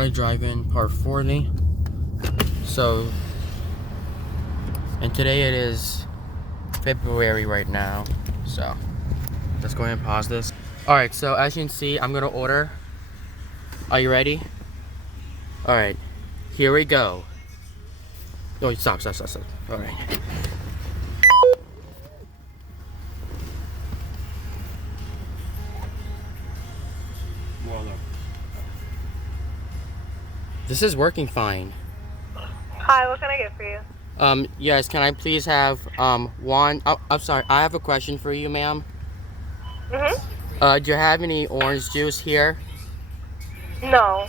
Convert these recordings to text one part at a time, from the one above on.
Chronic Drive-In Part 40. So, and today it is February right now. So, let's go ahead and pause this. Alright, so as you can see, I'm gonna order. Are you ready? Alright, here we go. Oh, stop. Alright. This is working fine. Hi, what can I get for you? Yes, can I please have, one, oh, I'm sorry, I have a question for you, ma'am. Do you have any orange juice here? No.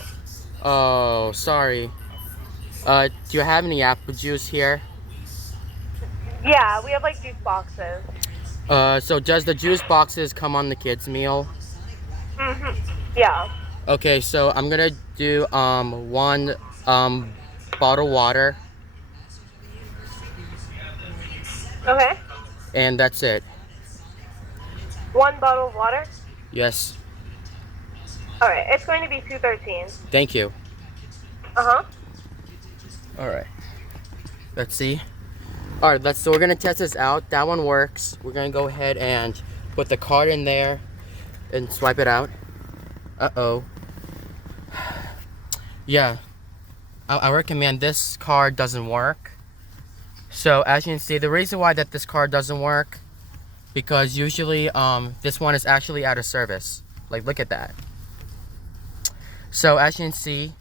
Oh, sorry. Do you have any apple juice here? Yeah, we have like juice boxes. So does the juice boxes come on the kids' meal? Yeah. Okay, so I'm gonna do, one, bottled water. Okay. And that's it. One bottle of water? Yes. Alright, it's going to be $2.13. Thank you. Uh-huh. Alright. Let's see. Alright, so we're gonna test this out. That one works. We're gonna go ahead and put the card in there and swipe it out. Uh-oh. Yeah. I recommend this card doesn't work. So as you can see, the reason why that this card doesn't work, because usually this one is actually out of service. Like, look at that. So as you can see,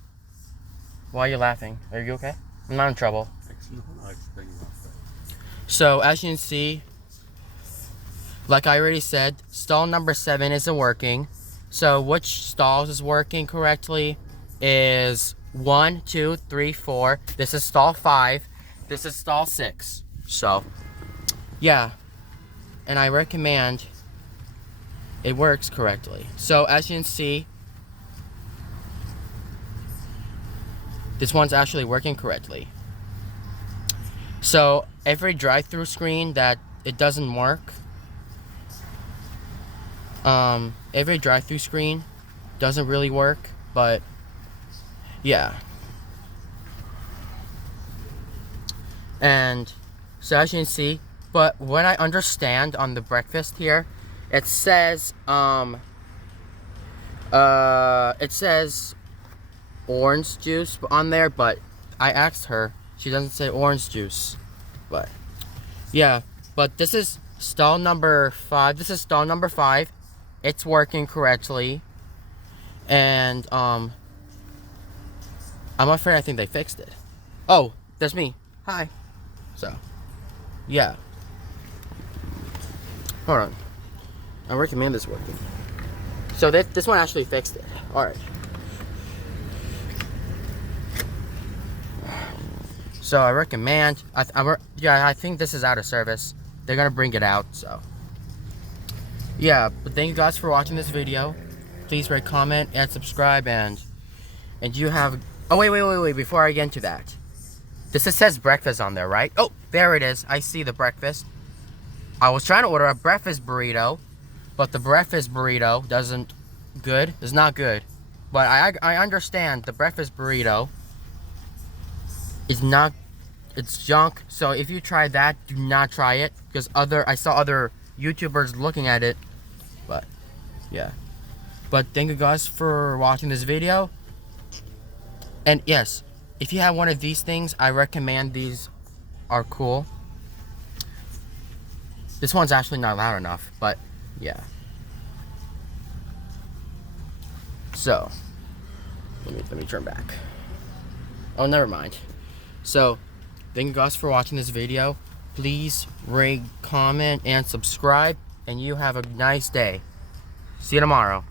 why are you laughing? Are you okay? I'm not in trouble. So as you can see, like I already said, stall number 7 isn't working. So which stalls is working correctly is 1, 2, 3, 4. This is stall 5. This is stall 6. So yeah, and I recommend it works correctly. So as you can see, this one's actually working correctly. So every drive-through screen that it doesn't work, every drive-through screen doesn't really work, but yeah. And so as you can see, but what I understand on the breakfast here, it says orange juice on there, but I asked her, she doesn't say orange juice. But yeah, but this is stall number 5. This is stall number 5. It's working correctly. And I'm afraid I think they fixed it. Oh, that's me. Hi. So yeah. Hold on. I recommend this working. So this one actually fixed it. Alright. So I recommend, I think this is out of service. They're gonna bring it out, so. Yeah, but thank you guys for watching this video. Please rate, comment, and subscribe, and you have, oh wait, before I get into that. This says breakfast on there, right? Oh, there it is. I see the breakfast. I was trying to order a breakfast burrito, but the breakfast burrito is not good. But I understand the breakfast burrito is not, it's junk. So if you try that, do not try it, because I saw other YouTubers looking at it. But yeah, but thank you guys for watching this video. And yes, if you have one of these things, I recommend these are cool. This one's actually not loud enough, but yeah. So let me turn back. Oh, never mind. So thank you guys for watching this video. Please rate, comment, and subscribe, and you have a nice day. See you tomorrow.